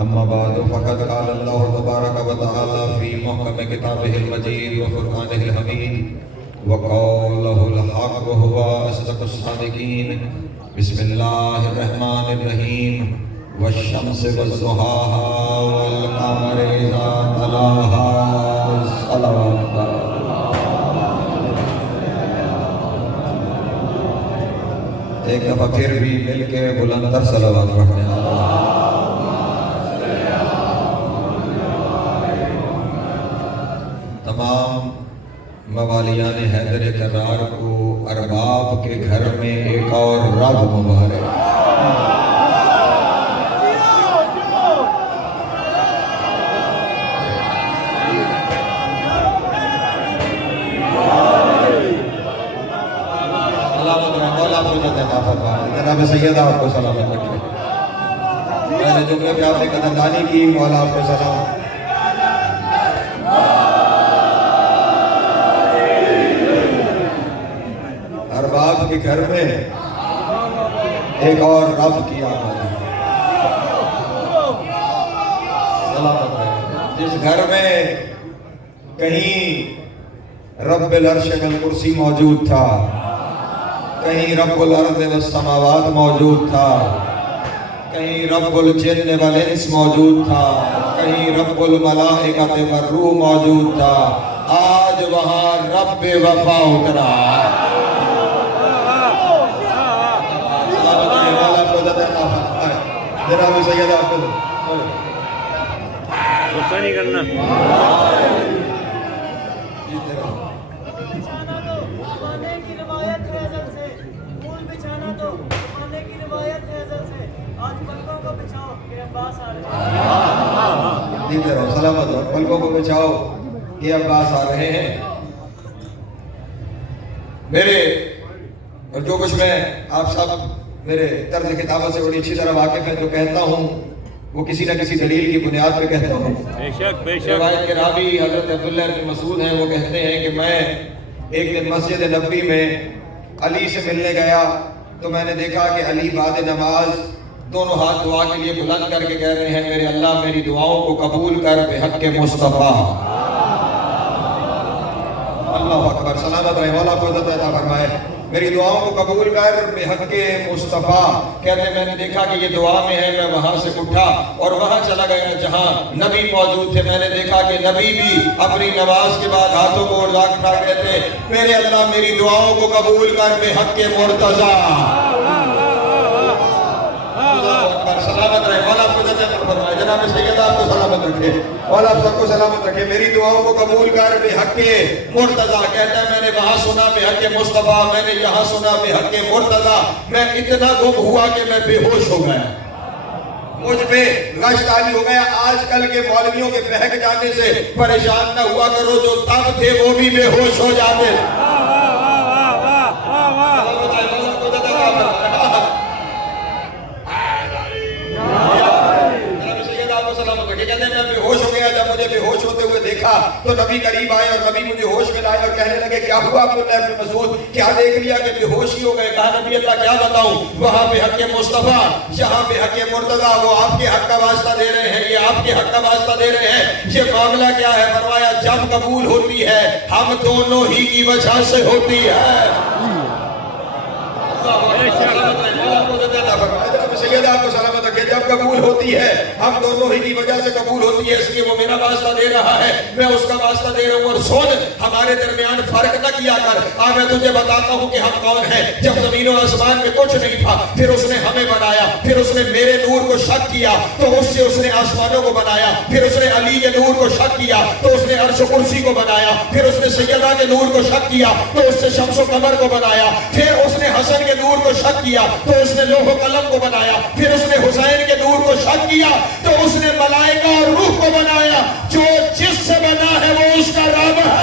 أما بعد فقد قال الله تبارك وتعالى في محكم كتابه المجيد وفرقانه الحميد وقوله الحق وهو أصدق الصادقين بسم الله الرحمن الرحيم والشمس والضحاها والقمر إذا تلاها صلوات ایک دفعہ پھر بھی مل کے بلند تر صلوات پڑھتے ہیں. تمام موالیان حیدر کرار کو ارباب کے گھر میں ایک اور رب مبارک. جناب سیدہ آپ کو سلامت رکھے. میں نے جملے پہ آپ نے قدردانی کی. مولا آپ کو سلام. ارباب کے گھر میں ایک اور رب کی آمد ہے. سلامت رکھے. جس گھر میں کہیں رب العرش والکرسی موجود تھا, کہیں رب الارض والسماوات موجود تھا, کہیں رب الجن والانس موجود تھا, کہیں رب الملائکۃ والروح موجود تھا, آج وہاں رب وفا اترا. جناب سیدہ آپ کو غصہ نہیں کرنا. دیتے رہو, سلامت رہو. پلکوں کو بچھاؤ, یہ عباس آ رہے ہیں. میرے اور جو کچھ میں آپ سب میرے طرز کتابت سے بڑی اچھی طرح واقف ہیں, جو کہتا ہوں وہ کسی نہ کسی دلیل کی بنیاد پہ کہتا ہوں. روایت کے راوی حضرت عبداللہ بن مسعود ہیں. وہ کہتے ہیں کہ میں ایک دن مسجد نبوی میں علی سے ملنے گیا تو میں نے دیکھا کہ علی بعد نماز دونوں ہاتھ دعا کے لیے بلند کر کے کہہ رہے ہیں, میرے اللہ میری دعاؤں کو قبول کر بحق مصطفیٰ. اللہ اکبر. سلامت رہے. مولا کو عزت عطا فرمائے. میری دعاؤں کو قبول کر بحق مصطفیٰ. کہتے ہیں میں نے دیکھا کہ یہ دعا میں ہے. میں وہاں سے اٹھا اور وہاں چلا گیا جہاں نبی موجود تھے. میں نے دیکھا کہ نبی بھی اپنی نماز کے بعد ہاتھوں کو اٹھا کہتے تھے, میرے اللہ میری دعاؤں کو قبول کر بحق مرتضیٰ. سلامت رہے. مولا آپ کو جنت فرمائے. جناب سیدہ آپ کو سلامت رکھے. مولا آپ سب کو سلامت رکھے. میری دعاؤں کو قبول کر بحق مرتضیٰ. کہتا ہے میں نے وہاں سنا بحق مصطفیٰ, میں نے یہاں سنا بحق مرتضیٰ. میں اتنا گم ہوا کہ میں بے ہوش ہو گیا. مجھ پہ غش طاری ہو گیا. آج کل کے مولویوں کے بہک جانے سے پریشان نہ ہوا کرو, جو تب تھے وہ بھی بے ہوش ہو جاتے. کہتے ہیں میں بے ہوش ہو گیا. جب مجھے بے ہوش ہوتے ہوئے دیکھا تو نبی قریب آئے اور نبی مجھے ہوش میں لائے اور کہنے لگے کیا ہوا عبداللہ بن مسعود, کیا دیکھ لیا کہ بے ہوش ہی ہو گئے؟ کہا نبی اللہ کیا بتاؤں, وہاں بے حق مصطفیٰ, یہاں بے حق مرتضیٰ. وہ آپ کے حق کا واسطہ دے رہے ہیں, یہ آپ کے حق کا واسطہ دے رہے ہیں. یہ معاملہ کیا ہے؟ فرمایا جب قبول ہوتی ہے ہم دونوں ہی کی وجہ سے ہوتی ہے. سیدہ آپ کو سلامت رکھے. جب قبول ہوتی ہے ہم دونوں ہی کی وجہ سے قبول ہوتی ہے. اس لیے وہ میرا واسطہ دے رہا ہے, میں اس کا واسطہ دے رہا ہوں. اور سن, ہمارے درمیان فرق نہ کیا کر. میں تجھے بتاتا ہوں کہ ہم کون ہیں. جب زمین و آسمان میں کچھ نہیں تھا, پھر اس نے ہمیں بنایا. پھر اس نے میرے نور کو شک کیا تو اس سے اس نے آسمانوں کو بنایا. پھر اس نے علی کے نور کو شک کیا تو اس نے عرش و کرسی کو بنایا. پھر اس نے سیدہ کے نور کو شک کیا تو اس سے شمس و قمر کو بنایا. پھر اس نے حسن کے نور کو شک کیا تو اس نے لوح و قلم کو بنایا. پھر اس نے حسین کے نور کو شک کیا تو اس نے ملائکہ اور روح کو بنایا. جو جس سے بنا ہے وہ اس کا رب ہے.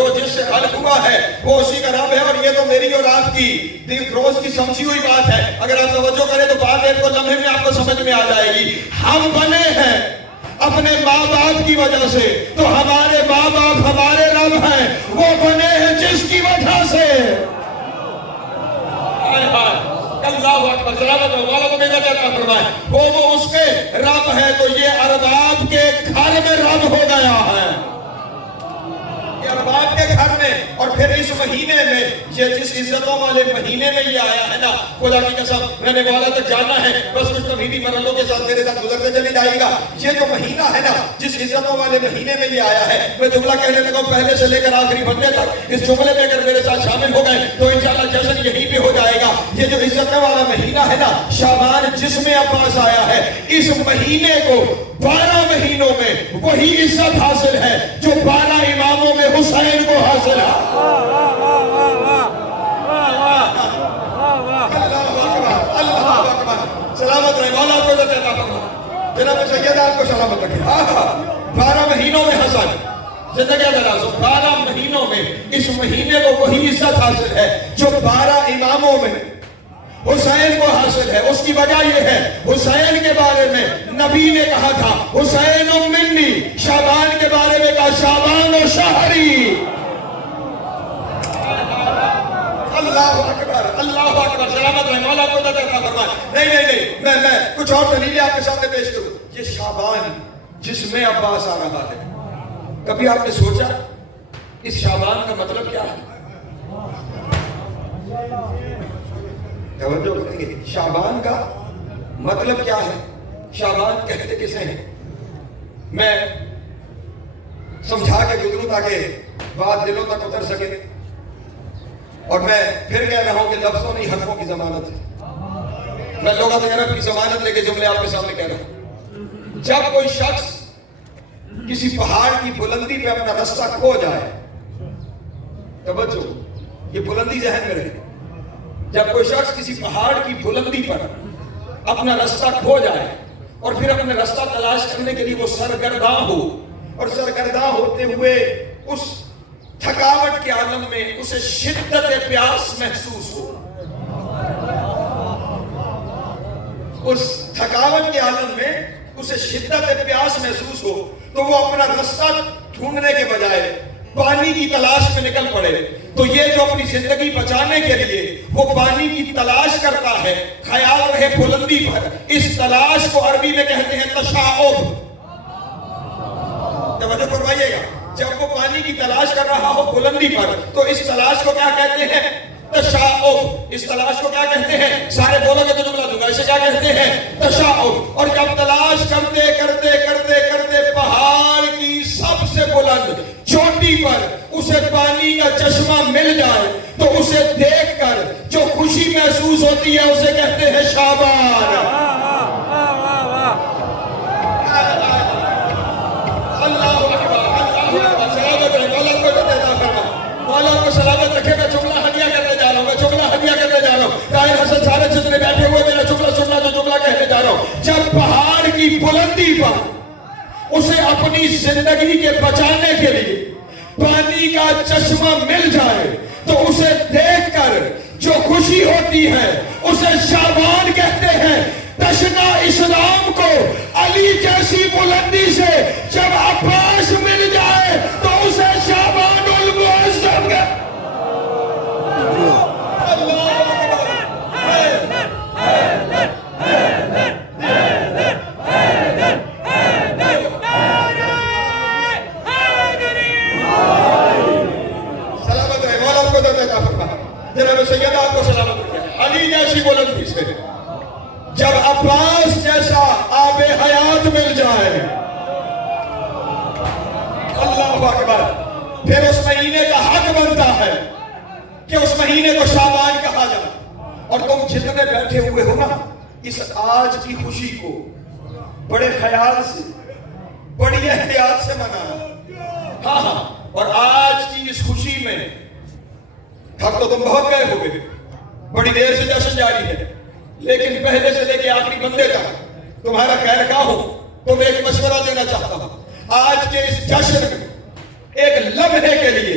جو جس سے خلق ہوا ہے وہ اسی کا رب ہے. اور یہ تو میری اور آپ کی روز کی سمجھی ہوئی بات ہے. اگر آپ توجہ کریں تو بات ایک کو لمحے میں آپ کو سمجھ میں آ جائے گی. ہم بنے ہیں اپنے ماں باپ کی وجہ سے, تو ہمارے ماں باپ ہمارے رب ہیں. وہ بنے ہیں جس کی وجہ سے. اللہ اکبر, سلامت ہو والا کو میرا کہتا فرمائے وہ اس کے رب ہے. تو یہ ارباب کے گھر میں رب ہو گیا ہے, یہ ارباب کے گھر میں. اور پھر اس مہینے میں, یہ جس عزتوں والے مہینے میں یہ آیا ہے نا, خدا کی قسم میں نے والا تک جانا ہے, بس کچھ تمہیدی مرحلوں کے ساتھ میرے ساتھ گزرتے چلی جائے گا. یہ جو مہینہ ہے نا, جس عزتوں والے مہینے میں یہ آیا ہے, میں جملہ کہنے لگا پہلے سے لے کر آخری بندے تک. اس جملے میں اگر میرے ساتھ شامل ہو گئے تو انشاءاللہ جشن یہیں پہ ہو جائے گا. یہ جو عزتوں والا مہینہ ہے نا, شعبان جس میں عباس آیا ہے, اس مہینے کو 12 مہینوں میں وہی عزت حاصل ہے جو 12 اماموں میں حسین کو حاصل ہے. اللہ اکبر, سلامت رہے مولا کو عزت عطا فرمائے. جناب سید آپ کو سلامت رکھے. 12 مہینوں میں حسن زندگی دراز, 12 مہینوں میں اس مہینے کو وہی عزت حاصل ہے جو 12 اماموں میں حسین کو حاصل ہے. اس کی وجہ یہ ہے, حسین کے بارے میں نبی نے کہا تھا حسین منی, شعبان کے بارے میں کہا شعبان و شہری. اللہ اکبر, اللہ اکبر, سلامت رہے مولا کو عزت عطا فرمائے. نہیں, میں کچھ اور دلیلیں آپ کے سامنے پیش کروں. یہ شعبان جس میں عباس آ رہا ہے, کبھی آپ نے سوچا اس شعبان کا مطلب کیا ہے؟ توجہ کریں گے, شعبان کا مطلب کیا ہے؟ شعبان کہتے کسے ہیں؟ میں سمجھا کے گزروں تاکہ بات دلوں تک اتر سکے. اور میں پھر کہہ رہا ہوں کہ لفظوں نہیں حرفوں کی ضمانت ہے. میں لغت عرب کی ضمانت لے کے جملے آپ کے سامنے کہہ رہا ہوں. جب کوئی شخص کسی پہاڑ کی بلندی پہ اپنا رستہ کھو جائے, توجہ یہ بلندی ذہن میں رہے, جب کوئی شخص کسی پہاڑ کی بلندی پر اپنا رستہ کھو جائے اور پھر اپنے رستہ تلاش کرنے کے لیے وہ سرگرداں ہو, اور سرگرداں ہوتے ہوئے اس تھکاوٹ کے عالم میں اسے شدت پیاس محسوس ہو, اس تھکاوٹ کے عالم میں اسے شدت پیاس محسوس ہو, تو وہ اپنا رستہ ڈھونڈنے کے بجائے پانی کی تلاش میں نکل پڑے. تو یہ جو اپنی زندگی بچانے کے لیے وہ پانی کی تلاش کرتا ہے, خیال رہے بلندی پر, اس تلاش کو عربی میں کہتے ہیں تشاؤب. توجہ فرمائیے گا, جب وہ پانی کی تلاش کر رہا ہو بلندی پر, تو اس تلاش کو کیا کہتے ہیں؟ تشاؤب. اس تلاش کو کیا کہتے ہیں؟ سارے بولو گے تو جملہ دوں گا, اسے کیا کہتے ہیں؟ تشاؤب. اور جب تلاش کرتے کرتے کرتے کرتے پہاڑ کی سب سے بلند چوٹی پر اسے پانی کا چشمہ مل جائے, تو اسے دیکھ کر جو خوشی محسوس ہوتی ہے اسے کہتے ہیں شعبان. اللہ اکبر, سلامت رہے مولا کو عزت عطا فرمائے. مولا کو سلامت رکھے. میں جملہ ہدیہ کرنے جا رہا ہوں, میں جملہ ہدیہ کرنے جا رہا ہوں. طاہر حسن سارے جتنے بیٹھے ہوئے میرا جملہ سننا, جو جملہ کہنے جا رہا ہوں. جب پہاڑ کی بلندی پر اسے اپنی زندگی کے بچانے کے لیے پانی کا چشمہ مل جائے, تو اسے دیکھ کر جو خوشی ہوتی ہے اسے شعبان کہتے ہیں. تشنا اسلام کو علی جیسی بلندی سے جب عباس مل جائے تو اسے شعبان المعظم کا. سلامت رہے مولا کو عزت عطا فرمائے. جناب سید آپ کو سلامت رکھے. علی جیسی بلندی سے جب عباس جیسا آب حیات مل جائے, اللہ اکبر, پھر اس مہینے کا حق بنتا ہے کہ اس مہینے کو شعبان کہا جائے. اور تم جتنے بیٹھے ہوئے ہو نا, اس آج کی خوشی کو بڑے خیال سے, بڑی احتیاط سے منانا. ہاں, اور آج کی اس خوشی میں تھک تو تم بہت گئے ہوگے, بڑی دیر سے جشن جاری ہے, لیکن پہلے سے لے کے آخری بندے تک تمہارا خیر خواہ ہو تو میں ایک مشورہ دینا چاہتا ہوں. آج کے اس جشن میں ایک لمحے کے لیے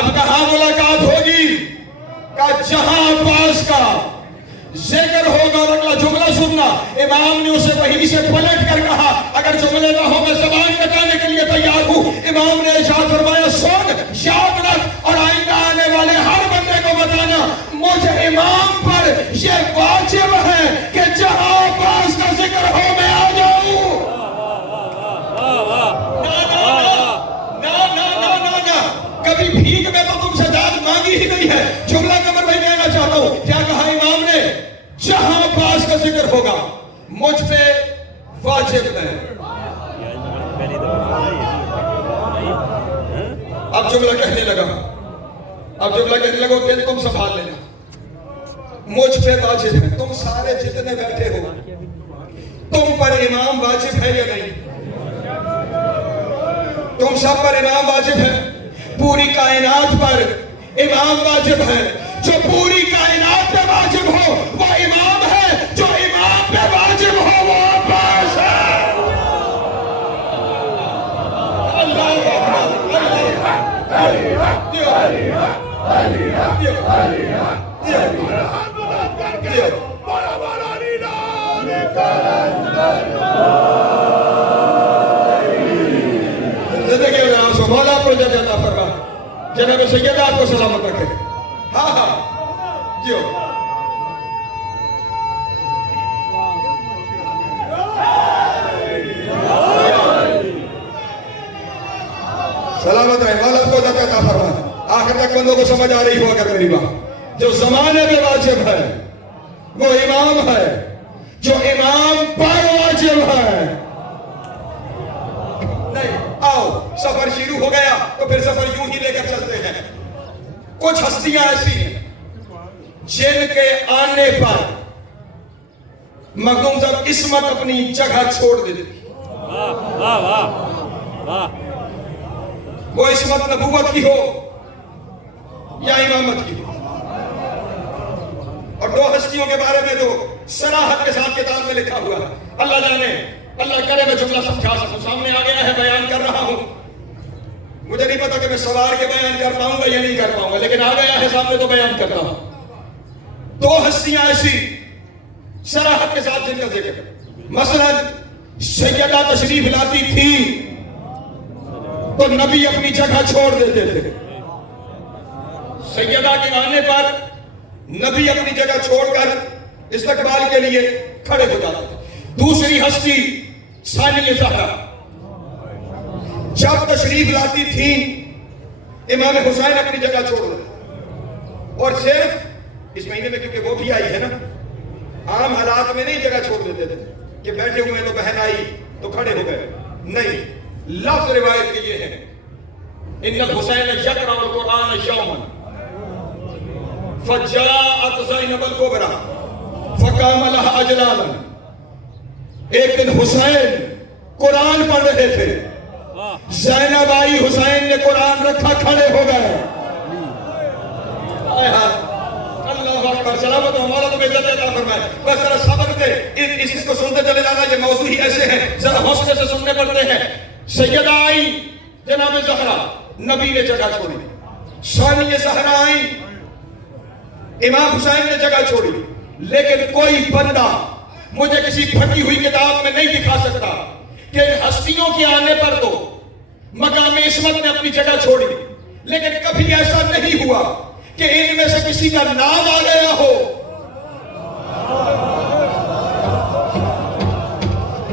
اب کہاں ملاقات ہوگی؟ کہ جہاں عباس کا ذکر ہوگا. اور اگلا جملہ سننا, امام نے اسے وہیں سے پلٹ کر کہا اگر جملے نہ ہو میں زبان کٹانے کے لیے تیار ہوں. امام نے ارشاد فرمایا سن, یاد رکھ اور آئندہ آنے والے ہر بندے کو بتانا مجھ امام پر یہ واجب ہے کہ جہاں عباس کا ذکر ہو میں آ جاؤں. کبھی بھیک میں تو تم سے داد مانگی ہی نہیں ہے. جملہ کمر میں کہنا چاہتا ہوں, کیا کہا امام نے؟ جہاں عباس کا ذکر ہوگا مجھ پہ واجب ہے. اب جملہ کہنے لگا کہ تم سنبھال لینا, مجھ پہ واجب ہے. تم سارے جتنے بیٹھے ہو تم پر امام واجب ہے یا نہیں؟ تم سب پر امام واجب ہے. پوری کائنات پر امام واجب ہے. جو پوری کائنات پہ واجب ہو وہ امام ہے, جو امام پہ واجب ہو وہ عباس ہے. زندگی میں آنسو مولا کو جب عطا فرما. جناب سید آپ کو سلامت رکھے. ہاں ہاں جیو سلامت رہے. مولا کو جب عطا فرما. آخر تک بندوں کو سمجھ آ رہی ہو اگر میری بات. جو زمانے میں واجب ہے وہ امام ہے, جو امام پر واجب ہے. نہیں آؤ سفر شروع ہو گیا تو پھر سفر یوں ہی لے کر چلتے ہیں. کچھ ہستیاں ایسی ہیں جن کے آنے پر مخدوم صاحب عصمت اپنی جگہ چھوڑ دیتی. وہ عصمت نبوت کی ہو یا امامت کی ہو. اور دو ہستیوں کے بارے میں تو صراحت کے ساتھ کتاب میں لکھا ہوا ہے. اللہ جانے, اللہ کرے میں جملہ سمجھا سکوں. سامنے آ گیا ہے, بیان کر رہا ہوں. مجھے نہیں پتا کہ میں سوار کے بیان کر پاؤں گا یا نہیں کر پاؤں گا, لیکن آ گیا ہے سامنے تو بیان کرتا ہوں. دو ہستیاں ایسی صراحت کے ساتھ جن کا ذکر, مثلا سیدہ تشریف لاتی تھی تو نبی اپنی جگہ چھوڑ دیتے تھے. سیدہ کے آنے پر نبی اپنی جگہ چھوڑ کر استقبال کے لیے کھڑے ہو جاتے تھے. دوسری ہستی ثانیہ زہرا جب تشریف لاتی تھی امام حسین اپنی جگہ چھوڑ دیتے. اور صرف اس مہینے میں کیونکہ وہ بھی آئی ہے نا, عام حالات میں نہیں جگہ چھوڑ دیتے تھے کہ بیٹھے ہوئے تو بہن آئی تو کھڑے ہو گئے. نہیں, لفظ روایت کے یہ ہے ان الحسین یقرأ القرآن یوما فجاءت زینب الکبریٰ فقام لها اجلالا. ایک دن حسین قرآن پڑھ رہے تھے, زینب آئی, حسین نے قرآن رکھا, کھڑے ہو گئے. اللہ اکبر, سلامت ہو مولا تمہیں عزت عطا فرمائے. بس ذرا صبر سے اس کو سنتے چلے جانا, یہ موضوع ہی ایسے ہیں ذرا حوصلے سے سننے پڑتے ہیں. سیدہ آئی جناب زہرا, نبی نے جگہ چھوڑی. ثانیہ زہرا آئی, امام حسین نے جگہ چھوڑی. لیکن کوئی بندہ مجھے کسی پھٹی ہوئی کتاب میں نہیں دکھا سکتا کہ ان ہستیوں کے آنے پر تو مقام عصمت نے اپنی جگہ چھوڑی, لیکن کبھی ایسا نہیں ہوا کہ ان میں سے کسی کا نام آ گیا ہو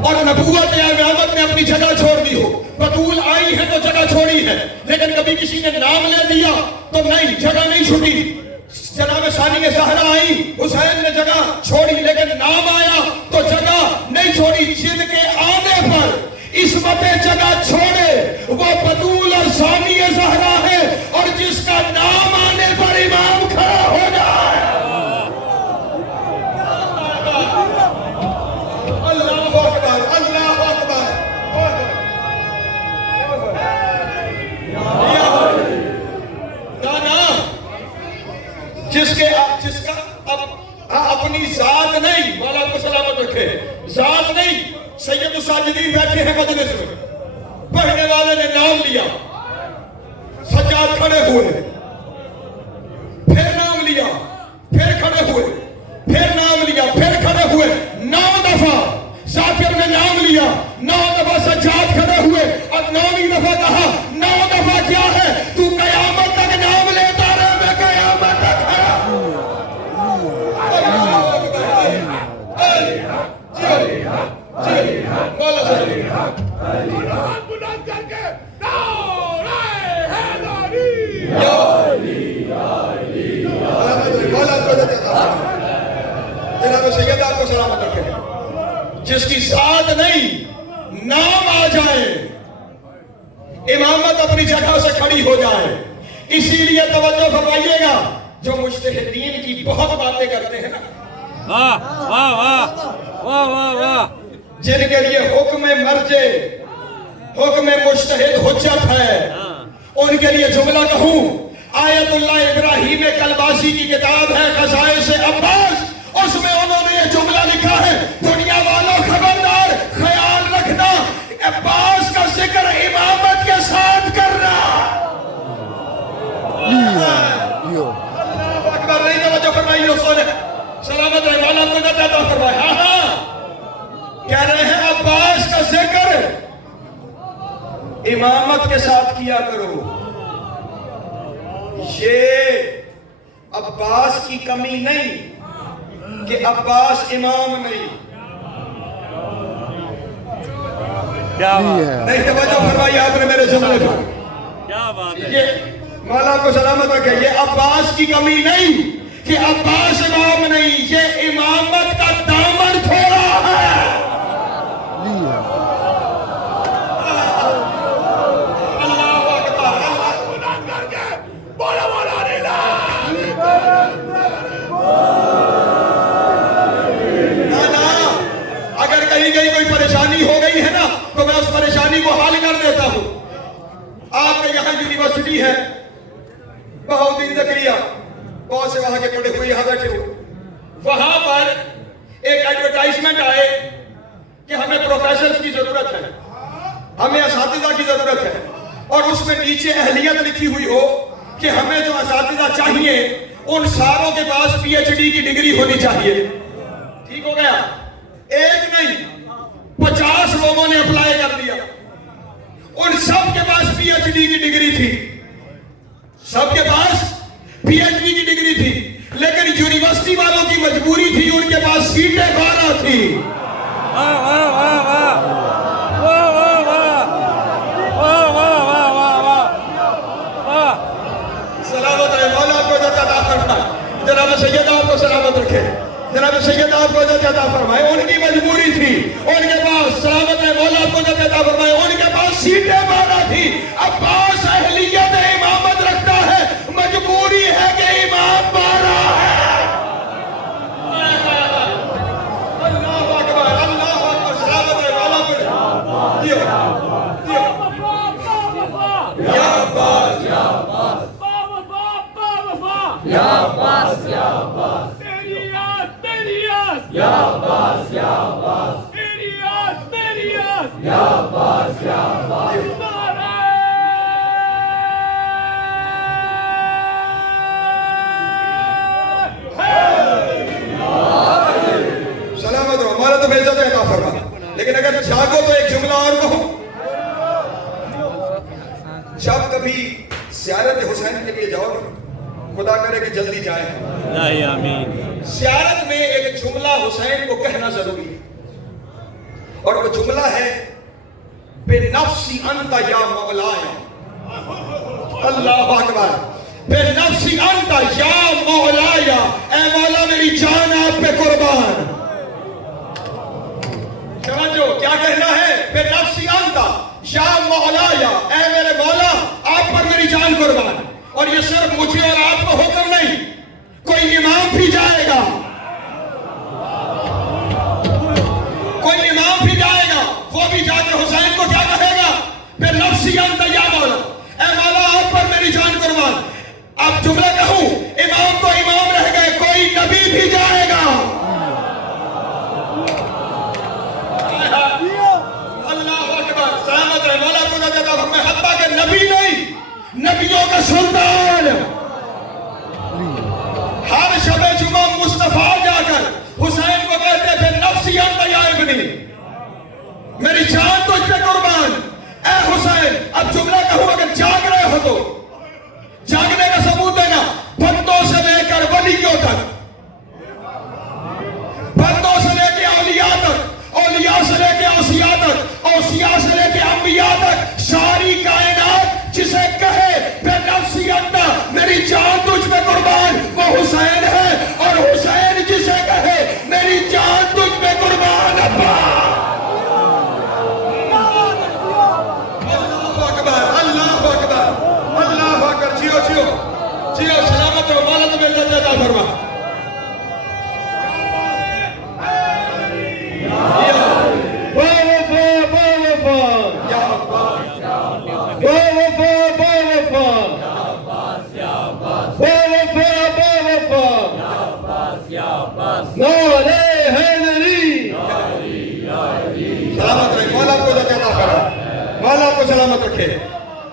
اور نبوت یا امامت نے اپنی جگہ چھوڑ دی ہو. بطول آئی ہے تو جگہ چھوڑی ہے, لیکن کبھی کسی نے نام لے دیا تو نہیں, جگہ نہیں چھوٹی. جناب ثانیہ زہرا آئی, حسین نے جگہ چھوڑی, لیکن نام آیا تو جگہ نہیں چھوڑی. جن کے آنے پر عصمت جگہ چھوڑے وہ بطول اور ثانیہ زہرا ہے, اور جس کا نام آنے پر امام کھڑا ہو جائے. اللہ اکبر, اللہ اکبر. جس کا اپنی ذات نہیں, مولا کو سلامت رکھے, ذات نہیں. سید الساجدین بیٹھے ہیں مجلس میں, پڑھنے والے نے نام لیا, سجاد کھڑے ہوئے, جس کی ذات نہیں نام آ جائے، امامت اپنی جگہ سے کھڑی ہو جائے۔ اسی لیے توجہ فرمائیے گا، جو مجتہدین کی بہت باتیں کرتے ہیں نا، واہ واہ واہ واہ واہ واہ، جن کے لیے حکم مرجع، حکم مجتہد حجت ہے، ان کے لیے جملہ کہوں، آیت اللہ ابراہیم کلباسی کی کتاب ہے خصائص عباس، اس میں انہوں نے یہ جملہ لکھا ہے، دنیا والوں خبردار، خیال رکھنا عباس کا ذکر امامت کے ساتھ کرنا۔ اللہ اکبر، نہیں توجہ فرمائی دوستوں نے، سلامت رہے، مولا کو نہ عطا فرمائے۔ ہاں ہاں کہہ رہے ہیں عباس کا ذکر امامت کے ساتھ کیا کرو۔ یہ عباس کی کمی نہیں کہ عباس امام نہیں، نہیں توجہ فرمائی آپ نے میرے جملے پر، کیا بات ہے، یہ مولا کو سلامت رکھے، یہ عباس کی کمی نہیں کہ عباس امام نہیں، یہ امامت کا دامن تھوڑا ہے۔ اللہ اکبر، اگر کہیں کہیں کوئی پریشانی ہو گئی ہے نا تو میں اس پریشانی کو حل کر دیتا ہوں۔ آپ کے یہاں یونیورسٹی ہے بہاؤالدین زکریا، بہت سے وہاں کے پڑھے ہوئے یہاں بیٹھے ہوئے، وہاں پر ایک ایڈورٹائزمنٹ آئے کہ ہمیں پروفیسرز کی ضرورت ہے، ہمیں اساتذہ کی ضرورت ہے، اور اس میں نیچے اہلیت لکھی ہوئی ہو کہ ہمیں جو اساتذہ چاہیے ان ساروں کے پاس پی ایچ ڈی کی ڈگری ہونی چاہیے۔ ٹھیک ہو گیا، ایک نہیں 50 لوگوں نے اپلائی کر دیا، ان سب کے پاس پی ایچ ڈی کی ڈگری تھی، سب کے پاس پی ایچ ڈی کی ڈگری تھی، لیکن یونیورسٹی والوں کی مجبوری تھی، ان کے پاس سیٹیں 12 تھی۔ واہ واہ واہ واہ واہ واہ واہ واہ واہ واہ واہ، سلامت رہے، مولا آپ کو عزت عطا فرمائے، جناب سید آپ کو سلامت رکھے، جناب سید آپ کو عزت عطا فرمائے، ان کی مجبوری تھی، ان کے پاس سلامت رہے، مولا آپ کو عزت عطا فرمائے، ان کے پاس سیٹیں 12 تھی۔ عباس اہلیت امامت رکھتا ہے، مجبوری ہے کہ امام 12 ہے۔ اللہ اکبر، اللہ اکبر، سلامت رہے، مولا کو دیو دیو، یا عباس یا عباس یا عباس یا عباس، یا عباس یا عباس، یا عباس یا عباس، سلامت رہو، ہمارا تو عزت عطا فرما، لیکن اگر جاگو تو ایک جملہ اور کہوں، جب کبھی زیارت حسین کے لیے جاؤ، خدا کرے کہ جلدی جائیں، آمین، زیارت میں ایک جملہ حسین کو کہنا ضروری ہے، اور وہ جملہ ہے بِنَفْسِ أَنْتَ يَا مَوْلَايَ۔ اللہ اکبر، بِنَفْسِ أَنْتَ يَا مَوْلَايَ، اے مولا میری جان آپ پہ قربان۔ سمجھو کیا کہنا ہے، بِنَفْسِ أَنْتَ يَا مَوْلَايَ، اے میرے مولا آپ پر میری جان قربان۔ اور یہ صرف مجھے اور آپ کو حکم نہیں، کوئی امام بھی جائے گا، کوئی امام بھی جائے گا، وہ بھی جا کے حسین کو کیا کہے گا، بِنَفْسِ أَنْتَ يَا مولا، اے مولا آپ پر میری جان قربان۔ اب جملہ کہوں، امام تو امام رہ گئے، کوئی نبی بھی جائے گا۔ اللہ اکبر، سلامت رہے، مولا کو نہ دیتا ہوں میں، حتیٰ کہ نبی نہیں، نبیوں کا سلطان ہر شب جمعہ مصطفیٰ جا کر حسین کو کہتے تھے نفسی انت یا ابنی، میری جان تجھ پہ قربان اے حسین۔ اب جملہ کہوں اگر جاگ رہے ہو تو جاگنے کا ثبوت دینا، بندوں سے لے کر ولیوں تک، بندوں سے لے کے اولیاء تک، اولیاء سے لے کے اوصیاء تک، اوصیاء سے لے کے انبیاء تک، ساری کائنات جسے کہے بے نفسی انتا میری جان تجھ پہ قربان، وہ حسین ہے، اور حسین جسے کہے میری جان تجھ پہ قربان ابا۔ سلامت رکھے.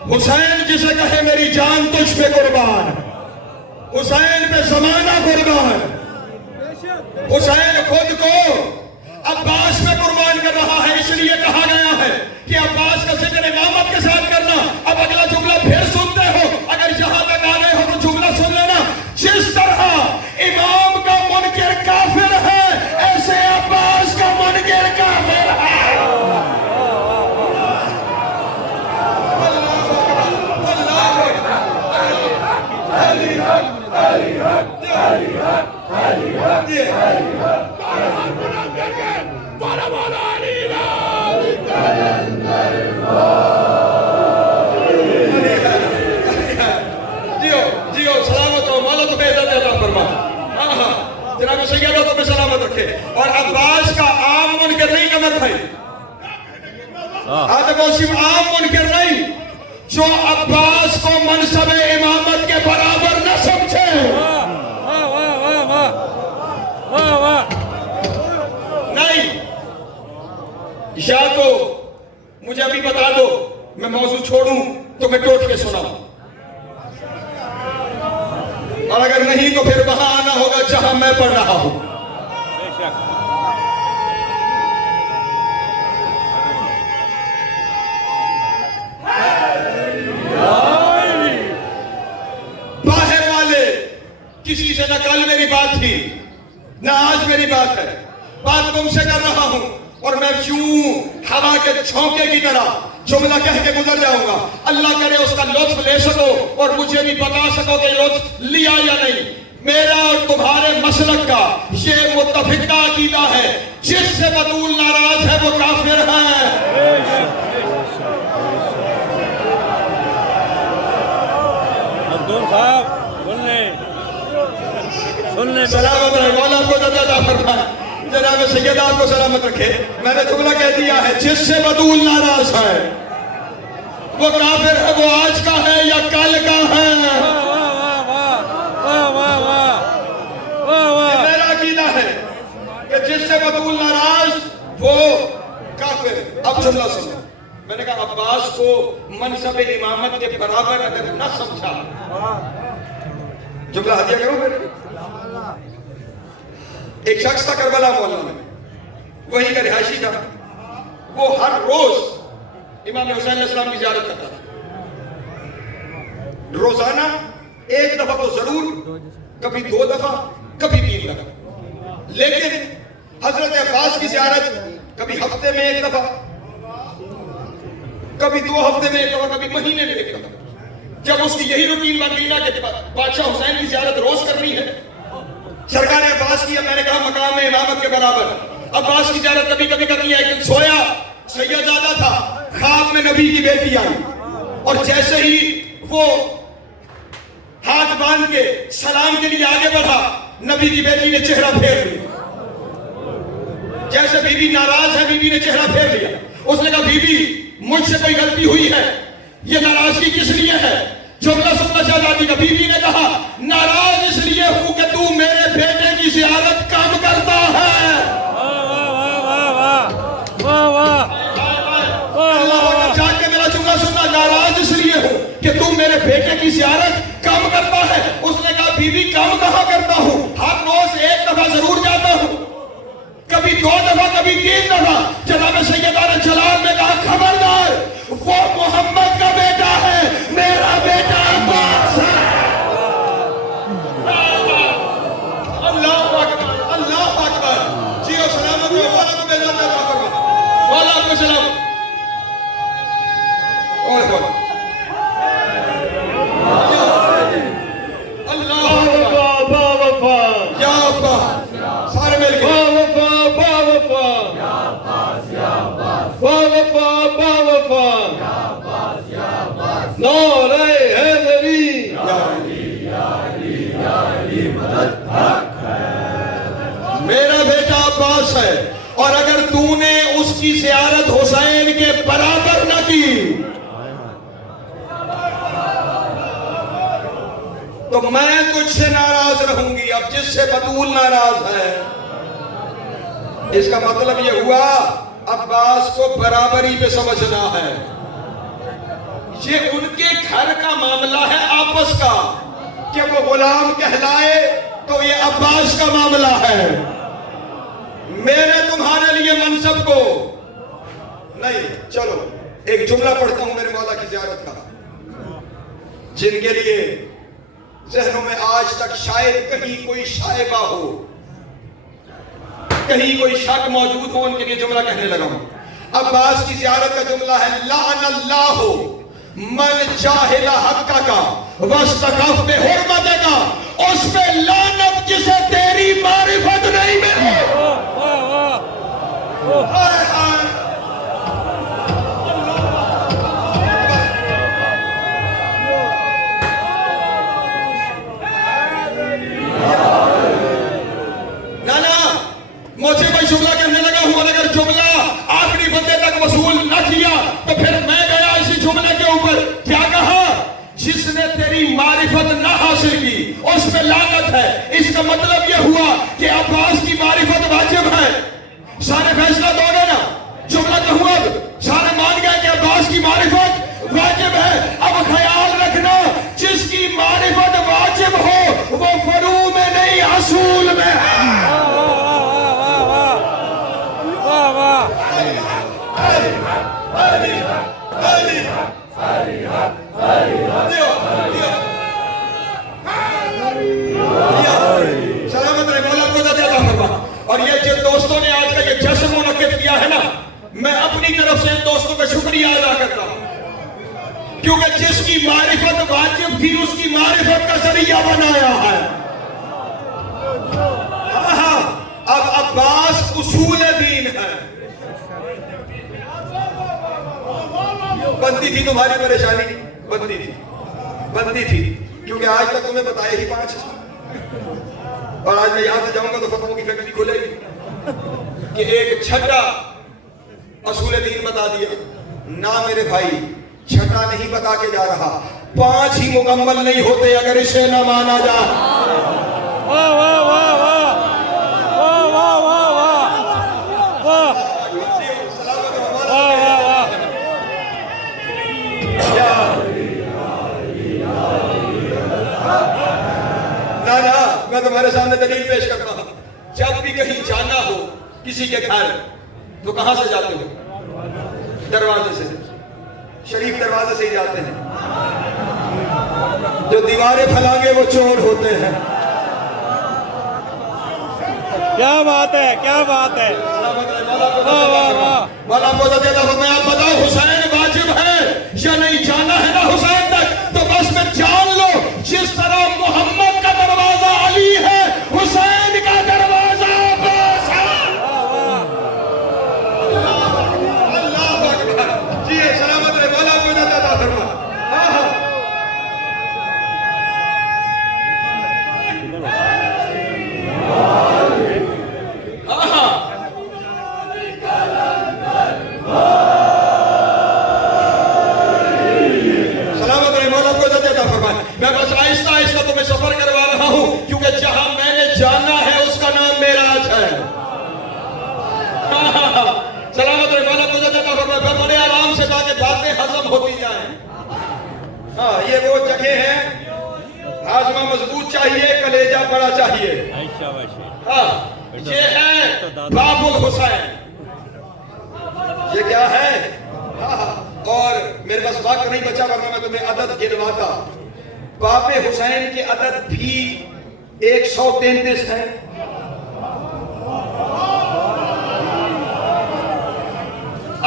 حسین جسے کہے میری جان تجھ پہ قربان، حسین پہ زمانہ قربان. حسین خود کو عباس پہ قربان کر رہا ہے، اس لیے کہا گیا ہے کہ عباس کا ذکر امامت کے ساتھ کرنا. اب اگلا جملہ پھر سنتے ہو، اگر یہاں تک آ گئے ہو تو جملہ سن لینا. جس طرح امام کا منکر کافر ہے، ایسے عباس کا منکر کافر ہے. جیو سلامت ہو، مولا تمہیں عزت عطا فرما. جناب سیدہ تمہیں سلامت رکھے. اور عباس کا عام منکر نہیں قمر بھائی، آج صرف عام منکر نہیں، جو عباس کو منصب امامت کے برابر نہ سمجھے. نہیں، یا تو مجھے ابھی بتا دو، میں موضوع چھوڑوں تو میں ٹوٹ کے سناؤں، اور اگر نہیں تو پھر وہاں آنا ہوگا جہاں میں پڑھ رہا ہوں. باہر والے کسی سے نہ کل میری بات تھی نہ آج میری بات ہے، بات تم سے کر رہا ہوں، اور میں یوں ہوا کے چھونکے کی طرح جملہ کہہ کے گزر جاؤں گا. اللہ کرے اس کا لطف لے سکو اور مجھے بھی بتا سکو کہ لطف لیا یا نہیں. میرا اور تمہارے مسلک کا یہ متفقہ عقیدہ ہے، جس سے بطول ناراض ہے وہ کافر ہے. عبدال صاحب سننے سلامت رہے، مولا کو عطا فرمائے. جناب سید آپ کو سلامت رکھے. میں نے جملہ کہہ دیا ہے، جس سے بطول ناراض ہے وہ کافر ہے. وہ آج کا ہے یا کل کا ہے، یہ میرا عقیدہ ہے کہ جس سے بطول ناراض وہ کافر. اب جملہ سنو. میں نے کہا عباس کو منصب امامت کے برابر اگر نہ سمجھا، جملہ ہدیہ کرو میرے. ایک شخص تھا کربلا مولا میں، وہیں کا رہائشی تھا. وہ ہر روز امام حسین علیہ السلام کی زیارت کرتا تھا. روزانہ ایک دفعہ تو ضرور، کبھی 2 دفعہ، کبھی 3 دفعہ. لیکن حضرت عباس کی زیارت کبھی ہفتے میں 1 دفعہ، کبھی 2 ہفتے میں 1 دفعہ، کبھی مہینے میں 1 دفعہ. جب اس کی یہی روٹین بن گئی نا کہ بادشاہ حسین کی زیارت روز کرنی ہے، سرکار عباس کی، میں نے کہا مقام امامت کے برابر عباس کی زیارت کبھی کبھی کرنی ہے. ایک دن سویا، سیدزادہ تھا، خواب میں نبی کی بیٹی آئی، اور جیسے ہی وہ ہاتھ باندھ کے سلام کے لیے آگے بڑھا، نبی کی بیٹی نے چہرہ پھیر لیا. جیسے بی بی ناراض ہے، بی بی نے چہرہ پھیر لیا. اس نے کہا بی بی مجھ سے کوئی غلطی ہوئی ہے، یہ ناراضگی کس لیے ہے؟ جملہ سننا شہزادی کا. بی بی نے کہا ناراض اس لیے ہوں کہ تو میرے بیٹے کی زیارت کم کرتا ہے. جا کے میرا جملہ سننا. ناراض اس لیے ہوں کہ تو میرے بیٹے کی زیارت کم کرتا ہے. اس نے کہا بی بی کم کہاں کرتا ہوں، ہر روز 1 دفعہ ضرور جاتا ہوں، کبھی 2 دفعہ، کبھی 3 دفعہ. جناب سیدنا جلال نے کہا خبردار، وہ محمد کا بیٹا ہے، میرا بیٹا عباس ہے. اللہ اکبر، اللہ اکبر. جیو سلامت ہو، مولا کو عزت عطا فرما. مولا کو سلام. اللہ اکبر. یا عباس، سارے مل کے نعرہ حیدری. میرا بیٹا عباس ہے، اور اگر تو نے اس کی زیارت حسین کے برابر نہ کی تو میں تجھ سے ناراض رہوں گی. اب جس سے بطول ناراض ہے، اس کا مطلب یہ ہوا عباس کو برابری پہ سمجھنا ہے. یہ ان کے گھر کا معاملہ ہے آپس کا، کہ وہ غلام کہلائے تو یہ عباس کا معاملہ ہے. میرے تمہارے لیے منصب کو نہیں. چلو ایک جملہ پڑھتا ہوں میرے مولا کی زیارت کا، جن کے لیے ذہنوں میں آج تک شاید کہیں کوئی شائبہ ہو، کہیں کوئی شک موجود ہو، ان کے لیے جملہ کہنے لگا ہوں. عباس کی زیارت کا جملہ ہے لعن اللہ من جاہل حق کا واستخف بحرمت کا. اس پہ لعنت جسے تیری معرفت نہیں ملے. مجھے کوئی جملہ کہنے لگا ہوں، اور اگر جملہ آخری بندے تک وصول نہ کیا تو پھر میں گیا اسی جملے کے اوپر. کیا کہا؟ جس نے تیری معرفت نہ حاصل کی اس پہ لعنت ہے. اس کا مطلب یہ ہوا کہ عباس کی معرفت واجب ہے. سارے فیصلہ دو گے نا؟ جملہ کہوں اب سارے مان گئے کہ عباس کی معرفت واجب ہے. اب خیال رکھنا، جس کی معرفت واجب ہو وہ فروع میں نہیں اصول میں ہے. سلامت رہے مولا کو عطا فرما. اور یہ جن دوستوں نے آج کا یہ جشن منعقد کیا ہے نا، میں اپنی طرف سے ان دوستوں کا شکریہ ادا کرتا ہوں، کیونکہ جس کی معرفت واجب تھی اس کی معرفت کا ذریعہ بنایا ہے. اب عباس اصول دین ہے. بنتی تھی تمہاری پریشانی، بنتی تھی کیونکہ آج تک تمہیں بتایا ہی 5، اور آج میں یہاں سے جاؤں گا تو فتووں کی فیکٹری کھلے گی کہ ایک چھٹا اصول دین بتا دیا. نہ میرے بھائی، چھٹا نہیں بتا کے جا رہا، 5 ہی مکمل نہیں ہوتے اگر اسے نہ مانا جائے. واہ واہ واہ واہ واہ واہ واہ واہ. میں تمہارے سامنے دلیل پیش کرتا ہوں. جب بھی کہیں جانا ہو کسی کے گھر تو کہاں سے جاتے ہو؟ دروازے سے. شریف دروازے سے ہی جاتے ہیں. جو دیواریں پھلانگے وہ چور ہوتے ہیں. کیا بات ہے، کیا بات ہے. مولا کو تو دیتا ہوں میں. آپ بتاؤ حسین واجب ہے یا نہیں؟ جانا ہے نا حسین تک تو بس میں جان لو، جس طرح محمد کا دروازہ علی ہے، حسین کا دروازہ عباس ہے. اللہ اکبر. جی سلامت رہے مولا کو دیتا فرما. میں بس آہستہ آہستہ تمہیں سفر کروا رہا ہوں، کیونکہ جہاں میں نے جانا ہے اس کا نام معراج ہے. سلامت رہے مولا کو دیتا فرما. میں بڑے آرام سے تاکہ باتیں ہضم ہوتی جائیں. یہ وہ جگہ ہے، ہاضمہ مضبوط چاہیے، کلیجہ بڑا چاہیے. یہ ہے باب الحسین. یہ کیا ہے؟ اور میرے پاس وقت نہیں بچا ورنہ میں تمہیں عدد گنواتا. باپ حسین کے عدد بھی 133 ہے.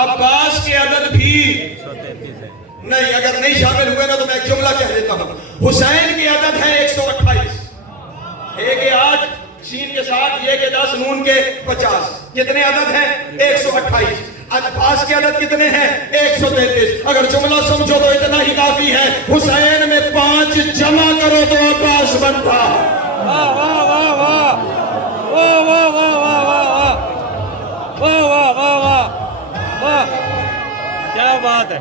عباس کے عدد بھی نہیں. اگر نہیں شامل ہوئے نا تو میں ایک جملہ کہہ دیتا ہوں. حسین کے عدد ہے 128. ایک 8 سین کے ساتھ، یہ کے 10 نون کے 50. کتنے عدد ہیں؟ 128. عباس کے عدد کتنے ہیں؟ 133. اگر جملہ سمجھو تو اتنا ہی کافی ہے. حسین میں 5 جمع کرو تو عباس بنتا. واہ واہ واہ واہ واہ واہ واہ واہ واہ واہ واہ واہ واہ. کیا بات ہے.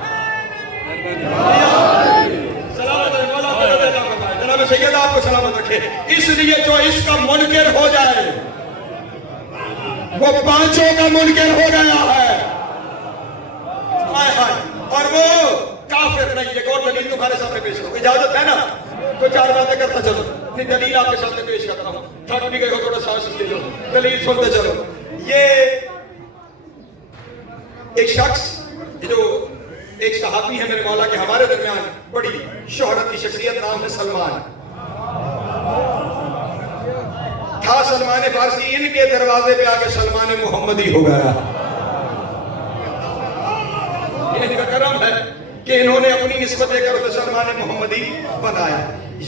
سلامت رہے مولا کو دیتا فرمائے. جناب سید آپ کو سلامت رکھے. اس لیے جو اس کا منکر ہو جائے وہ 5 کا منکر ہو گیا ہے. اور وہ کافر نہیں. ایک اور دلیل تمہارے سامنے پیش کروں, اجازت ہے نا؟ تو 4 باتیں کرتا چلو, پھر دلیل آپ کے سامنے پیش کرتا ہوں. تھک بھی گئے ہو تھوڑا سانس لے لو, دلیل سنتے چلو. یہ ایک شخص جو ایک صحابی ہے میرے مولا کے ہمارے درمیان بڑی شہرت کی شخصیت, نام ہے سلمان. تھا سلمان فارسی, ان کے دروازے پہ آ کے سلمان محمدی ہو گیا. ان کا کرم ہے کہ انہوں نے اپنی نسبت دے کر اسے سلمان محمدی بنایا.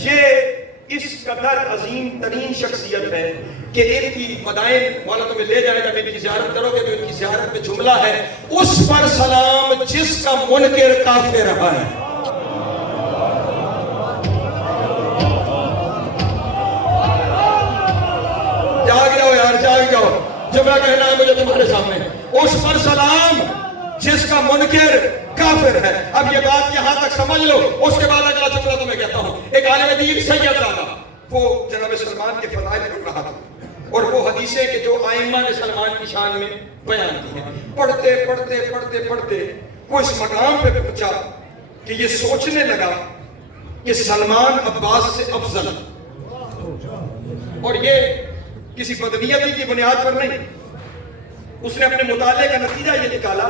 یہ اس قدر عظیم ترین شخصیت ہے کہ ان کی مدائن مولا تمہیں لے جائے گا, میری زیارت کرو گے تو ان کی زیارت میں جملہ ہے, اس پر سلام جس کا منکر کافر رہا ہے. جاگ جاؤ یار, جاگ جاؤ, جملہ کہنا ہے مجھے تمہارے سامنے. اس پر سلام جس کا منکر کافر ہے. اب یہ بات یہاں تک سمجھ لو, اس کے بعد اگلا جملہ تمہیں کہتا ہوں. ایک عالم دین سید زادہ, وہ جناب سلمان کے فضائل پڑھ رہا تھا, اور وہ حدیثیں کہ جو ائمہ نے سلمان کی شان میں بیان کی ہیں, پڑھتے پڑھتے پڑھتے پڑھتے وہ اس مقام پہ پہنچا کہ یہ سوچنے لگا کہ سلمان عباس سے افضل, اور یہ کسی بدنیتی کی بنیاد پر نہیں. اس نے اپنے مطالعے کا نتیجہ یہ نکالا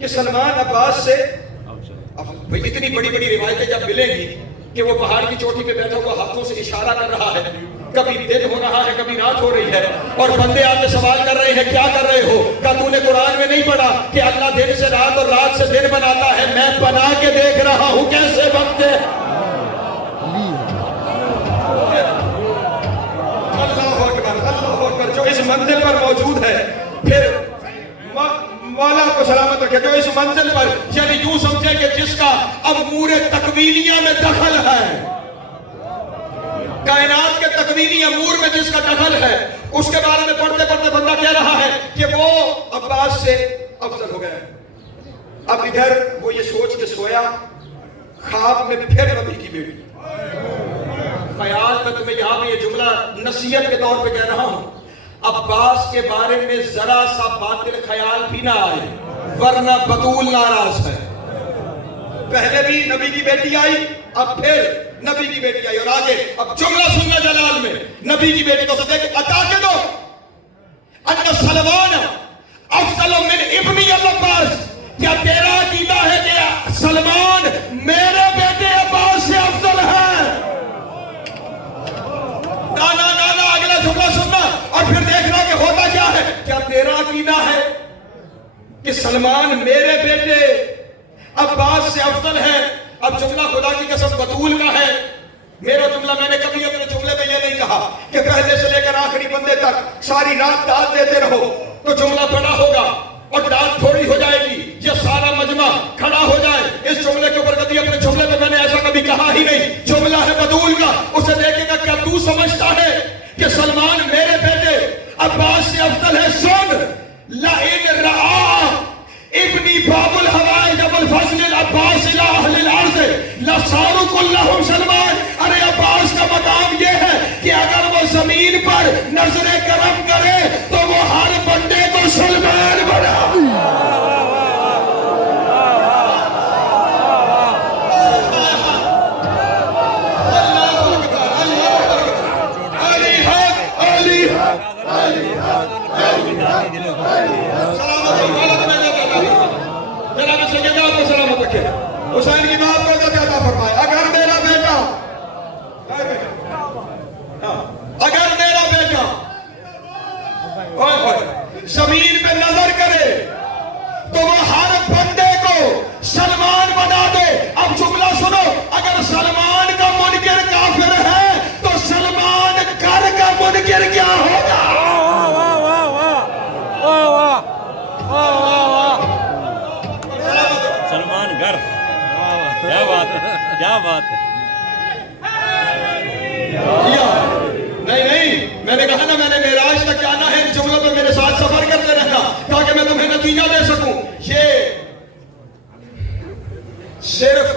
کہ سلمان عباس سے اتنی بڑی بڑی روایتیں جب ملیں گی کہ وہ پہاڑ کی چوٹی پہ بیٹھا ہوا ہاتھوں سے اشارہ کر رہا ہے, کبھی دن ہو رہا ہے کبھی رات ہو رہی ہے, اور بندے آپ سے سوال کر رہے ہیں کیا کر رہے ہو؟ کیا تو نے قرآن میں نہیں پڑھا کہ اللہ دن سے رات اور رات سے دن بناتا ہے؟ میں بنا کے دیکھ رہا ہوں کیسے بنتے. اللہ اکبر, اللہ اکبر. جو اس منزل پر موجود ہے, پھر مولا کو سلامت رکھے, جو اس منزل پر, یعنی یوں سمجھے کہ جس کا امور تکوینیہ میں دخل ہے, کائنات کے تکوینی امور میں جس کا دخل ہے, اس کے بارے میں پڑھتے پڑھتے بندہ کہہ رہا ہے کہ وہ عباس سے افضل ہو گیا. اب ادھر وہ یہ سوچ کے سویا, خواب میں پھر نبی کی بیٹی. خیال میں تمہیں یہاں پہ یہ جملہ نصیحت کے طور پہ کہہ رہا ہوں, عباس کے بارے میں ذرا سا باطل خیال بھی نہ آئے, ورنہ بطول ناراض ہے. پہلے بھی نبی کی بیٹی آئی, اب پھر نبی کی بیٹی آئی, اور آگے اب جملہ سننا جلال میں, نبی کی بیٹی کو سب دیکھ عطا کے دو ان سلمان افضل من ابن العباس. کیا تیرا عقیدہ ہے کہ سلمان میرے بیٹے عباس سے افضل ہے؟ اگلا جملہ سننا اور پھر دیکھنا کہ ہوتا کیا ہے. کیا تیرا عقیدہ ہے کہ سلمان میرے بیٹے عباس سے افضل ہے؟ اب جملہ خدا کی قسم بطول کا ہے. میرا جملہ, میں نے کبھی اپنے جملے میں یہ نہیں کہا کہ پہلے سے لے کر آخری بندے تک ساری رات داد دیتے رہو تو جملہ بڑا ہوگا اور داد تھوڑی ہو جائے گی, یہ سارا مجمع کھڑا ہو جائے. اس جملے کے اوپر کبھی اپنے جملے میں نے ایسا کبھی کہا ہی نہیں. جملہ ہے بطول کا, اسے دیکھے گا کیا تو سمجھتا ہے کہ سلمان میرے بیٹے عباس سے افضل ہے؟ سن, لئن رعا ابنی باب الہوائے جب الفضل العباس الى اہل الارض لصاروا كلهم سلمان. ارے عباس کا مقام یہ ہے کہ اگر وہ زمین پر نظر کرم کرے تو وہ ہر بندے کو سلمان بنا. حسین کی بات کو تو کیا فرمائے, اگر میرا بیٹا زمین پہ نظر کرے تو وہ ہر بندے کو سلمان بنا دے. اب جملہ سنو, اگر سلمان کا منکر کافر ہے تو سلمان گھر کا منکر کیا ہوگا؟ سلمان گھر, کیا بات ہے, کیا بات ہے. نہیں, میں نے کہا نا میں نے معراج تک جانا ہے, ان جملوں پہ میرے ساتھ سفر کرتے رہنا تاکہ میں تمہیں نتیجہ دے سکوں. یہ صرف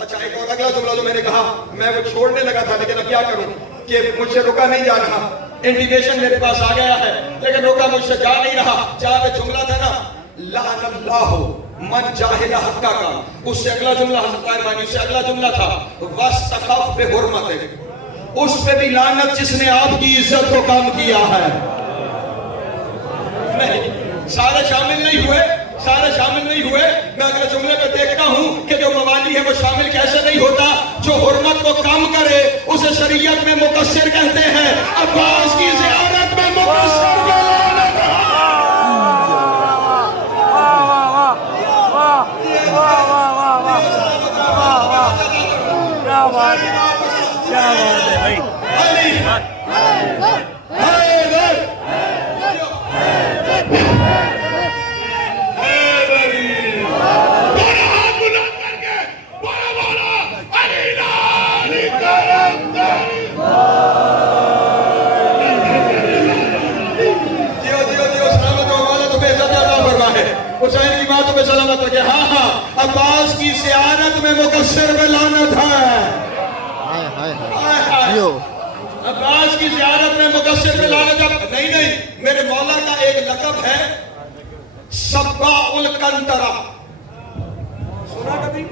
اچھا ایک اور اگلا جملہ جو میں نے کہا, میں وہ چھوڑنے لگا تھا لیکن اب کیا کروں کہ مجھ سے رکا نہیں جا رہا. انڈیکیشن میرے پاس آ گیا ہے لیکن روکا مجھ سے جا نہیں رہا. جہاں پہ جملہ تھا نا, لعن اللہ من جاہل حقہ کا، اس سے اگلا جملہ حضرت طاہر، اس سے اگلا جملہ تھا وَاسْتَخَفْ بِحُرْمَتِهِ، اس پہ بھی لعنت جس نے آپ کی عزت کو کم کیا ہے۔ نہیں، سارے شامل نہیں ہوئے، سارے شامل نہیں ہوئے۔ میں اگلے جملے پہ دیکھتا ہوں کہ جو موالی ہے وہ شامل کیسے نہیں ہوتا؟ جو حرمت کو کم کرے اسے شریعت میں مقصر کہتے ہیں۔ عباس کی زیارت میں مقصر کو لعنت ہے۔ کیا بات ہے بھائی، حسین کی باتوں پہ سلامت رکھے۔ ہاں ہاں، عباس کی زیارت میں مقصر میں لعنت ہے۔ عباس کی زیارت میں مقصر میں لعنت ہے۔ نہیں نہیں، میرے مولا کا ایک لقب ہے سباء القنطرہ، سنا کبھی؟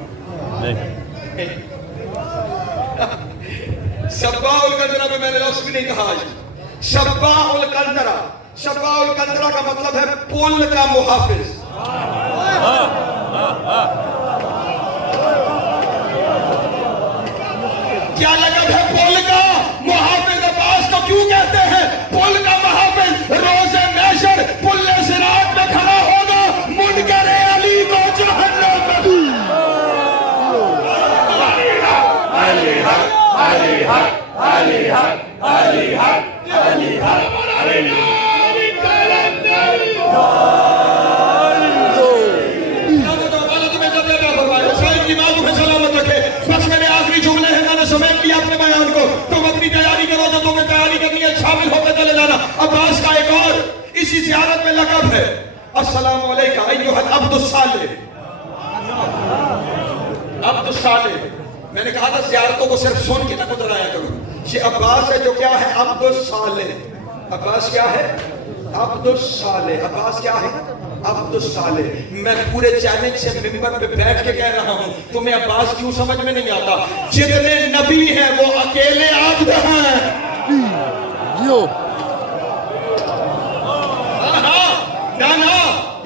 سباء القنطرہ میں نے لفظ بھی نہیں کہا آج۔ سباء القنطرہ، سباء القنطرہ کا مطلب ہے پل کا محافظ۔ کیا لقب ہے پل کا محافظ؟ عباس کو کیوں کہتے ہیں پل کا محافظ؟ روز محشر پل صراط میں کھڑا ہوگا، منکر علی کو جہنم میں۔ علی حق، علی حق، علی حق، علی حق، علی حق، علی حق، علی حق۔ بس میں نے آخری جملے ہیں، میں نے سمیٹ لیا اپنے بیان کو۔ تم اپنی تیاری کرو جو تمہیں تیاری کرنی ہے، شامل ہوتے چلے جانا۔ عباس کا ایک اور اسی زیارت میں لقب ہے السلام علیکم ایھا العبد الصالح۔ عبد الصالح، میں نے کہا تھا زیارتوں کو صرف سن کے نہ گزر آیا کرو۔ یہ عباس ہے جو کیا ہے؟ عبد الصالح۔ عباس کیا ہے؟ عبد الصالح۔ عباس کیا ہے؟ عبد الصالح۔ میں پورے چیلنج سے ممبر پہ بیٹھ کے کہہ رہا ہوں، تمہیں عباس کیوں سمجھ میں نہیں آتا؟ جتنے نبی ہیں وہ اکیلے عبد ہیں۔ نا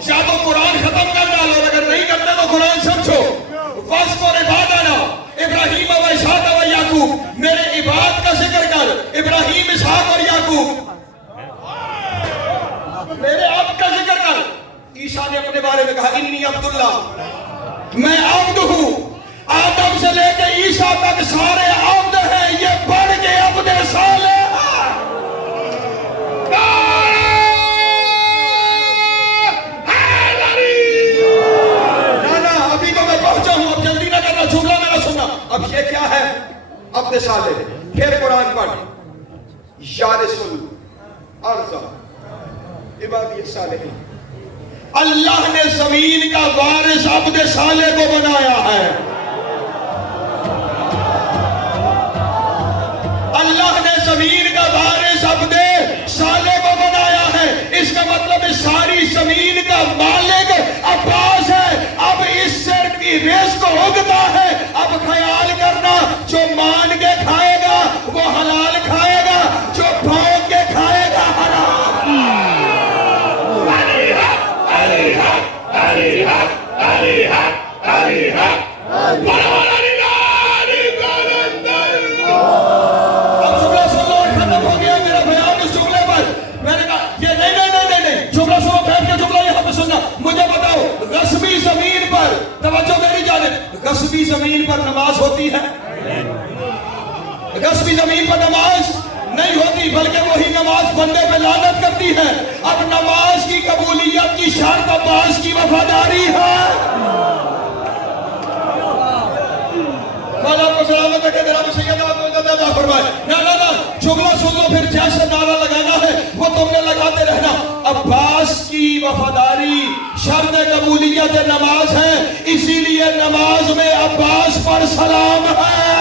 یا تو قرآن ختم کر ڈالو، اگر نہیں کرتے تو قرآن سمجھو۔ وَاذْكُرْ عِبَادَنَا ابراہیم و اسحاق و یعقوب، میرے عباد کا ذکر کر، ابراہیم، اسحاق اور یعقوب، میرے عبد کا ذکر کر۔ عیسیٰ نے اپنے بارے میں کہا انی عبداللہ، میں عبد ہوں۔ آدم سے لے کے عیسیٰ تک سارے عبد ہیں، یہ بڑھ کے عبد صالح۔ ابھی تو میں پہنچا ہوں، اب جلدی نہ کرنا، جملہ میرا سننا۔ اب یہ کیا ہے؟ عبد صالح۔ پھر قرآن پڑھ، یارث الارض عبادی الصالحین۔ اللہ نے زمین کا وارث عبد صالح کو بنایا ہے۔ اللہ نے زمین کا وارث عبد صالح کو بنایا ہے۔ اس کا مطلب ہے ساری زمین کا مالک عباس ہے۔ اب اس سے کی رزق اگتا ہے۔ اب خیال کرنا، جو مان کے کھائے گا وہ حلال کھائے گا، جو بھونک کے کھائے گا حرام۔ علی حق، علی حق، علی حق، علی حق۔ اب جملہ سن لو، ختم ہو گیا میرا بیان اس جملے پر۔ میں نے کہا یہ نہیں، جملہ سنو، بیٹھ کے جملہ یہاں پہ سننا۔ مجھے بتاؤ، غصبی زمین پر، توجہ میری جانب، غصبی زمین پر نماز ہوتی ہے؟ غصبی زمین پر نماز نہیں ہوتی، بلکہ وہی نماز بندے پہ لعنت کرتی ہے۔ اب نماز کی قبولیت کی شرط عباس کی وفاداری ہے۔ مولا کو سلامت رکھے، جناب سید آپ کو عطا فرمائے۔ نا جملہ سن لو، پھر جیسے نعرہ لگانا ہے وہ تم نے لگاتے رہنا۔ عباس کی وفاداری شرط قبولیت نماز ہے، اسی لیے نماز میں عباس پر سلام ہے۔